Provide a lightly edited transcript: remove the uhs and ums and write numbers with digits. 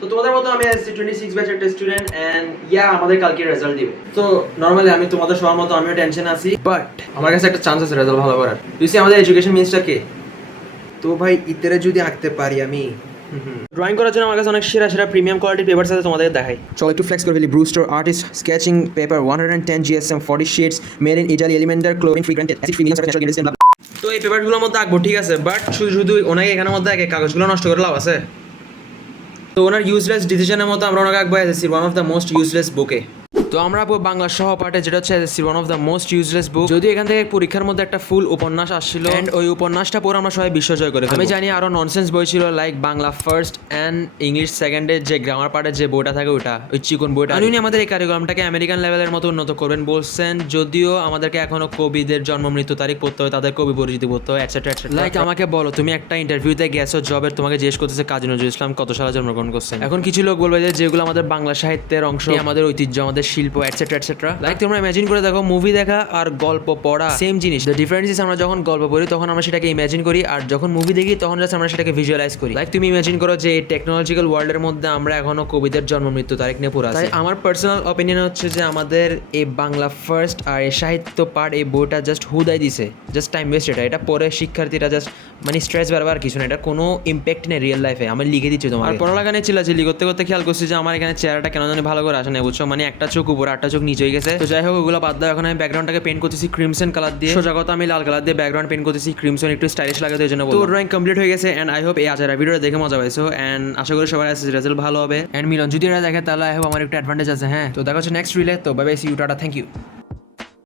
তো তোমাদের মতো আমি এসএসসি 26 ব্যাচের একটা স্টুডেন্ট এন্ড আমাদের কালকে রেজাল্ট দিবে। তো নরমালি আমি তোমাদের সবার মতো আমিও টেনশন আছি, বাট আমার কাছে একটা চান্স আছে রেজাল্ট ভালো করার। তুই আমাদের এডুকেশন মিনিস্টার কে? তো ভাই ইতেরে যদি আঁকতে পারি আমি ড্রয়িং করার জন্য আমার কাছে অনেক সেরা সেরা প্রিমিয়াম কোয়ালিটির পেপারস আছে, তোমাদের দেখাই। চলো একটু ফ্লেক্স করে ফেলি। Brustro artist sketching paper 110 GSM 40 sheets made in Italy, elemental chlorine free granted acid free medium natural ingredients. তো এই পেপারগুলোর মধ্যে আঁকবো, ঠিক আছে, বাট শুধু শুধু ওনাকে এখানের মধ্যে আঁকে কাগজগুলো নষ্ট করে লাভ আছে? তো ওনার ইউজলেস ডিসিশনের মতো আমরা ওনাকে আঁকবো এসএসসির one of the most useless বুকে। তো আমরা বাংলা সহ পাঠে যেটা হচ্ছে এসএসসির one of the most useless book. যদি এখান থেকে পরীক্ষার মধ্যে একটা ফুল উপন্যাস আসছিল এন্ড ওই উপন্যাসটা পড়ে আমরা সবাই বিশ্বজয় করে ফেলবো। আমি জানি আরো ননসেন্স বই ছিল like Bangla first and English সেকেন্ডের যে গ্রামার পার্টের যে বইটা থাকে ওটা, ওই চিকন বইটা। উনি আমাদের এই কারিকুলামটাকে আমেরিকান লেভেলের মতো উন্নত করবেন বলছেন, যদিও আমাদেরকে এখনো কবিদের জন্ম মৃত্যু তারিখ পড়তে হয়, তাদের কবি পরিচিতি পড়তে হয়, এটসেট্রা এটসেট্রা। লাইক আমাকে বলো, তুমি একটা ইন্টারভিউতে গেছো জবের, তোমাকে জিজ্ঞেস করতেছে কাজী নজরুল ইসলাম কত সালে জন্মগ্রহণ করছেন। এখন কিছু লোক বলবে যে যেগুলো আমাদের বাংলা সাহিত্যের অংশ, আমাদের ঐতিহ্য, আমাদের শিল্প, এটসেট্রা এটসেট্রা। লাইক তোমরা ইমাজিন করে দেখো, মুভি দেখা আর গল্প পড়া সেম জিনিস। দ্য ডিফারেন্স ইজ আমরা যখন গল্প পড়ি তখন আমরা সেটাকে ইমাজিন করি, আর যখন মুভি দেখি তখন জাস্ট আমরা সেটাকে ভিজুয়ালাইজ করি। লাইক তুমি ইমাজিন করো যে এই টেকনোলজিক্যাল ওয়ার্ল্ডের মধ্যে আমরা এখনো কবিদের জন্ম মৃত্যু তারিখ নিয়ে পড়ে আছি। তাই আমার পার্সোনাল অপিনিয়ন হচ্ছে যে আমাদের এই বাংলা ফার্স্ট আর এই সাহিত্য পাঠ এই বইটা জাস্ট হুদাই দিছে, জাস্ট টাইম ওয়েস্ট। এটা পরে শিক্ষার্থীরা জাস্ট মানে স্ট্রেস বারবার কিছু না, এটা কোনো ইম্প্যাক্ট নেই রিয়েল লাইফে। আমি লিখে দিচ্ছি তোমার। আর পড়ালেখা নিয়ে চিল্লাচিল্লি করতে করতে খেয়াল করছি যে আমার এখানে চেহারাটা কেন জানি ভালো করে আসে না, বুঝছো, মানে একটা চোখ উপরে একটা চোখ নিচে হয়ে গেছে। তো যাই হোক ওগুলো বাদ দাও, এখন আমি ব্যাকগ্রাউন্ডটাকে পেন্ট করতেছি ক্রিমসন কালার দিয়ে। সোজা কথা আমি লাল কালার দিয়ে ব্যাকগ্রাউন্ড পেন্ট করতেছি, ক্রিমসন একটু স্টাইলিশ লাগে তো এই জন্য। তো ড্রয়িং কমপ্লিট হয়ে গেছে এন্ড আই হোপ এই আজকের ভিডিওটা দেখে মজা পাইছো এন্ড আশা করি সবার রেজাল্ট ভালো হবে। এন্ড মিলন যদি এটা দেখে তাহলে আই হোপ আমার একটু অ্যাডভান্টেজ আছে। হ্যাঁ, তো দেখা হচ্ছে নেক্সট রিলে। তো bye bye, see you, tata, thank you.